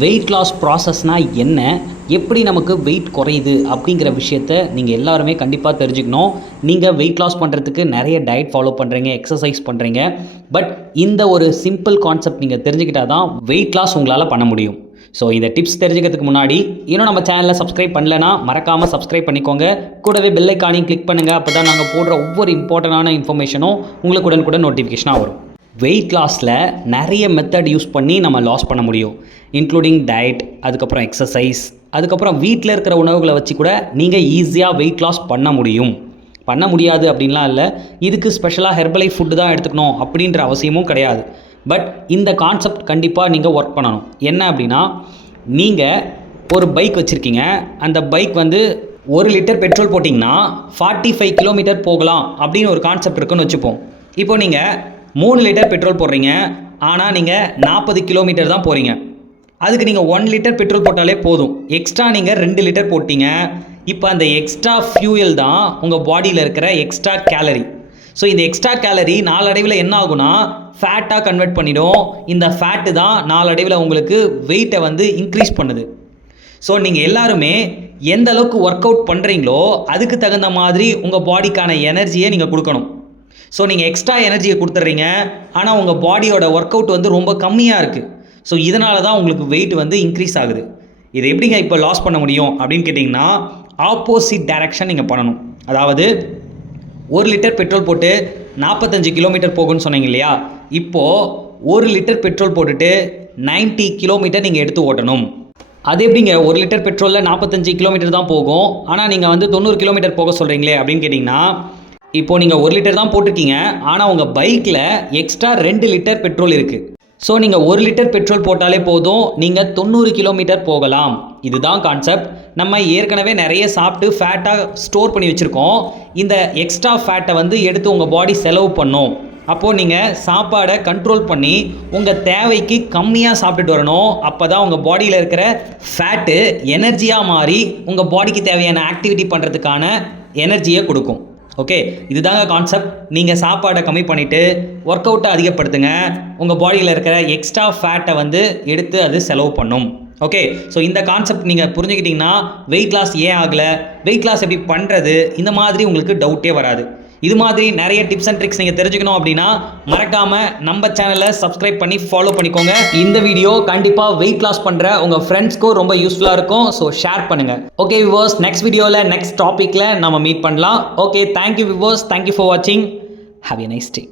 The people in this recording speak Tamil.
வெயிட் லாஸ் ப்ராசஸ்னால் என்ன, எப்படி நமக்கு வெயிட் குறையுது அப்படிங்கிற விஷயத்த நீங்கள் எல்லாருமே கண்டிப்பாக தெரிஞ்சுக்கணும். நீங்கள் வெயிட் லாஸ் பண்ணுறதுக்கு நிறைய டயட் ஃபாலோ பண்ணுறீங்க, எக்ஸசைஸ் பண்ணுறீங்க. பட் இந்த ஒரு சிம்பிள் கான்செப்ட் நீங்கள் தெரிஞ்சுக்கிட்டால் தான் வெயிட் லாஸ் உங்களால் பண்ண முடியும். ஸோ இந்த டிப்ஸ் தெரிஞ்சுக்கிறதுக்கு முன்னாடி இன்னும் நம்ம சேனலில் சப்ஸ்கிரைப் பண்ணலைன்னா மறக்காமல் சப்ஸ்கிரைப் பண்ணிக்கோங்க. கூடவே பெல் ஐக்கானையும் கிளிக் பண்ணுங்கள். அப்போ தான் நாங்கள் போடுற ஒவ்வொரு இம்பார்ட்டண்டான இன்ஃபர்மேஷனும் உங்களுக்கு உடனுக்குடன் நோட்டிஃபிகேஷனாக வரும். வெயிட் லாஸில் நிறைய மெத்தட் யூஸ் பண்ணி நம்ம லாஸ் பண்ண முடியும். இன்க்ளூடிங் டயட், அதுக்கப்புறம் எக்ஸசைஸ், அதுக்கப்புறம் வீட்டில் இருக்கிற உணவுகளை வச்சு கூட நீங்கள் ஈஸியாக வெயிட் லாஸ் பண்ண முடியும். பண்ண முடியாது அப்படின்லாம் இல்லை, இதுக்கு ஸ்பெஷலாக ஹெர்பலைஃப் ஃபுட்டு தான் எடுத்துக்கணும் அப்படின்ற அவசியமும் கிடையாது. பட் இந்த கான்செப்ட் கண்டிப்பாக நீங்கள் ஒர்க் பண்ணணும். என்ன அப்படின்னா, நீங்கள் ஒரு பைக் வச்சுருக்கீங்க. அந்த பைக் வந்து 1 லிட்டர் பெட்ரோல் போட்டிங்கன்னா 45 கிலோமீட்டர் போகலாம் அப்படின்னு ஒரு கான்செப்ட் இருக்குன்னு வச்சுப்போம். இப்போ நீங்கள் 3 லிட்டர் பெட்ரோல் போடுறீங்க, ஆனால் நீங்கள் 40 கிலோமீட்டர் தான் போகிறீங்க. அதுக்கு நீங்கள் 1 லிட்டர் பெட்ரோல் போட்டாலே போதும். எக்ஸ்ட்ரா நீங்கள் 2 லிட்டர் போட்டிங்க. இப்போ அந்த எக்ஸ்ட்ரா ஃபியூயல் தான் உங்கள் பாடியில் இருக்கிற எக்ஸ்ட்ரா கேலரி. ஸோ இந்த எக்ஸ்ட்ரா கேலரி நாளடைவில் என்ன ஆகுனா ஃபேட்டாக கன்வெர்ட் பண்ணிடும். இந்த ஃபேட்டு தான் நாளடைவில் உங்களுக்கு வெயிட்டை வந்து இன்க்ரீஸ் பண்ணுது. ஸோ நீங்கள் எல்லாருமே எந்த அளவுக்கு ஒர்க் அவுட் பண்ணுறீங்களோ அதுக்கு தகுந்த மாதிரி உங்கள் பாடிக்கான எனர்ஜியை நீங்கள் கொடுக்கணும். ஸோ நீங்கள் எக்ஸ்ட்ரா எனர்ஜியை கொடுத்துட்றீங்க, ஆனால் உங்கள் பாடியோட ஒர்க் அவுட் வந்து ரொம்ப கம்மியாக இருக்குது. ஸோ இதனால தான் உங்களுக்கு வெயிட் வந்து இன்க்ரீஸ் ஆகுது. இதை எப்படிங்க இப்போ லாஸ் பண்ண முடியும் அப்படின்னு கேட்டிங்கன்னா, ஆப்போசிட் டைரக்ஷன் நீங்கள் பண்ணணும். அதாவது 1 லிட்டர் பெட்ரோல் போட்டு 45 கிலோமீட்டர் போகும்னு சொன்னீங்க இல்லையா, இப்போது 1 லிட்டர் பெட்ரோல் போட்டுட்டு 90 கிலோமீட்டர் நீங்கள் எடுத்து ஓட்டணும். அது எப்படிங்க 1 லிட்டர் பெட்ரோலில் 45 கிலோமீட்டர் தான் போகும், ஆனால் நீங்கள் வந்து 90 கிலோமீட்டர் போக சொல்கிறீங்களே அப்படின்னு கேட்டிங்கன்னா, இப்போது நீங்கள் 1 லிட்டர் தான் போட்டிருக்கீங்க, ஆனால் உங்கள் பைக்கில் எக்ஸ்ட்ரா 2 லிட்டர் பெட்ரோல் இருக்குது. ஸோ நீங்கள் 1 லிட்டர் பெட்ரோல் போட்டாலே போதும், நீங்கள் 90 கிலோமீட்டர் போகலாம். இதுதான் கான்செப்ட். நம்ம ஏற்கனவே நிறைய சாப்பிட்டு ஃபேட்டாக ஸ்டோர் பண்ணி வச்சுருக்கோம். இந்த எக்ஸ்ட்ரா ஃபேட்டை வந்து எடுத்து உங்கள் பாடி செலவு பண்ணும். அப்போது நீங்கள் சாப்பாடை கண்ட்ரோல் பண்ணி உங்கள் தேவைக்கு கம்மியாக சாப்பிட்டுட்டு வரணும். அப்போ தான் உங்கள் பாடியில் இருக்கிற ஃபேட்டு எனர்ஜியாக மாறி உங்கள் பாடிக்கு தேவையான ஆக்டிவிட்டி பண்ணுறதுக்கான எனர்ஜியை கொடுக்கும். ஓகே, இதுதாங்க கான்செப்ட். நீங்கள் சாப்பாடை கம்மி பண்ணிவிட்டு ஒர்க் அவுட்டை அதிகப்படுத்துங்க. உங்கள் பாடியில் இருக்கிற எக்ஸ்ட்ரா ஃபேட்டை வந்து எடுத்து அது செலவு பண்ணும். ஓகே, ஸோ இந்த கான்செப்ட் நீங்கள் புரிஞ்சுக்கிட்டிங்கன்னா வெயிட் லாஸ் ஏன் ஆகலை, வெயிட் லாஸ் எப்படி பண்ணுறது, இந்த மாதிரி உங்களுக்கு டவுட்டே வராது. இது மாதிரி நிறைய டிப்ஸ் அண்ட் ட்ரிக்ஸ் நீங்கள் தெரிஞ்சுக்கணும் அப்படின்னா மறக்காமல் நம்ம சேனலை சப்ஸ்கிரைப் பண்ணி ஃபாலோ பண்ணிக்கோங்க. இந்த வீடியோ கண்டிப்பாக வெயிட் லாஸ் பண்ணுற உங்கள் ஃப்ரெண்ட்ஸ்க்கும் ரொம்ப யூஸ்ஃபுல்லாக இருக்கும். ஸோ ஷேர் பண்ணுங்கள். ஓகே வியூவர்ஸ், நெக்ஸ்ட் வீடியோவில் நெக்ஸ்ட் டாப்பிக்கில் நம்ம மீட் பண்ணலாம். Okay, thank you viewers, thank you for வாட்சிங். Have a nice day.